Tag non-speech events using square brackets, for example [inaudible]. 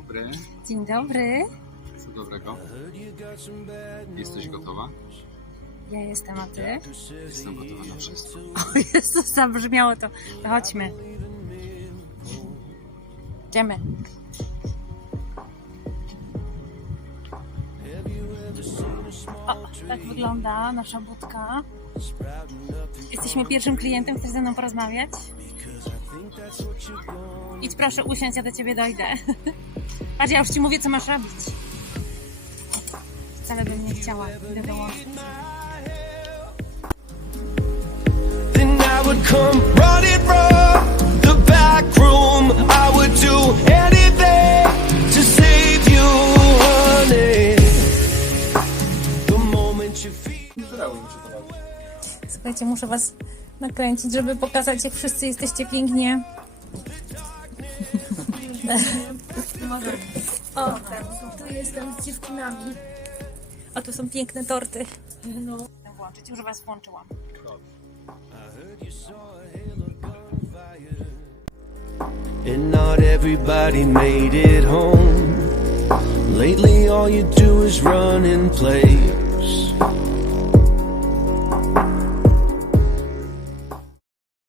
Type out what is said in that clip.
dobry. Dzień dobry. Co dobrego? Jesteś gotowa? Ja jestem, a ty? Jestem gotowa na wszystko. O Jezus, zabrzmiało to. To chodźmy. Idziemy. O, tak wygląda nasza budka. Jesteśmy pierwszym klientem, który ze mną porozmawiać. Idź proszę usiądź, ja do ciebie dojdę. [laughs] Patrz, ja już ci mówię, co masz robić. Wcale bym nie chciała. Idę dołączyć. Then I would come running from the back room. I would do anything to save you, honey. The moment you feel. Słuchajcie, muszę was nakręcić, żeby pokazać, jak wszyscy jesteście pięknie. O, tu jestem z dziewczynami. A tu są piękne torty. No. Włączyć, już was włączyłam. And not everybody made it home. Lately, all you do is run in place.